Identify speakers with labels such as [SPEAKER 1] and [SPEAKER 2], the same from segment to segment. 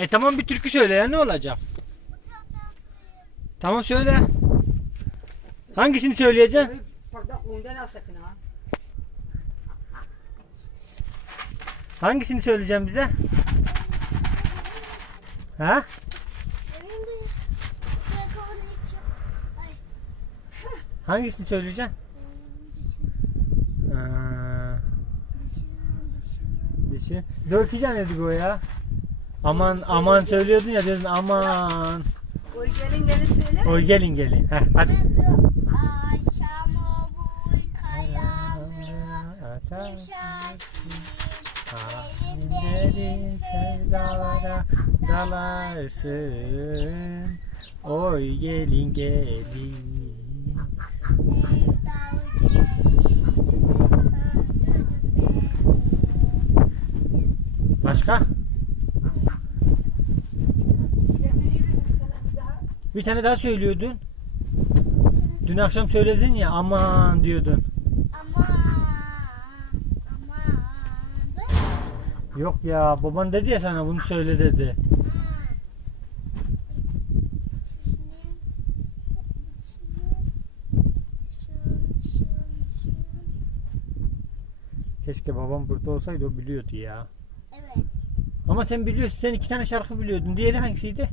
[SPEAKER 1] E tamam bir türkü söyle ya ne olacak? Tamam söyle. Hangisini söyleyeceksin? Hangisini söyleyeceğim bize? Ha? Hangisini söyleyeceksin? Dişi. Dökeceksin dedik o ya. Aman aman söylüyordun ya diyordun aman.
[SPEAKER 2] Oy gelin gelin söyle.
[SPEAKER 1] Oy gelin gelin. Heh, hadi. Derin sevdalara dalarsın. Oy gelin gelin. Başka? Bir tane daha söylüyordun. Dün akşam söyledin ya aman diyordun.
[SPEAKER 3] Aman aman
[SPEAKER 1] Yok ya baban dedi ya sana bunu söyle dedi. Keşke babam burada olsaydı o biliyordu ya.
[SPEAKER 3] Evet.
[SPEAKER 1] Ama sen biliyorsun sen iki tane şarkı biliyordun. Diğeri hangisiydi?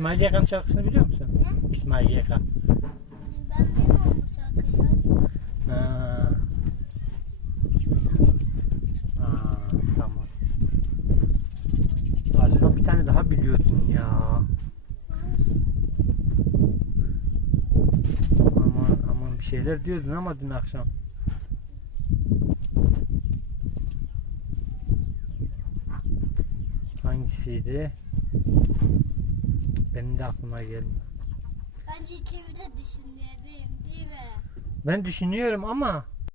[SPEAKER 1] İsmail Yakan şarkısını biliyor musun?
[SPEAKER 3] Ne?
[SPEAKER 1] İsmail Yakan.
[SPEAKER 3] Ben bilmiyorum bu şarkıyı.
[SPEAKER 1] Ha. Ha, tamam. Başka bir tane daha biliyordun ya. Aman aman bir şeyler diyordun ama dün akşam. Hangisiydi? Benim de aklıma gelmiyor.
[SPEAKER 3] Bence ikimiz de düşünmeyelim değil mi?
[SPEAKER 1] Ben düşünüyorum ama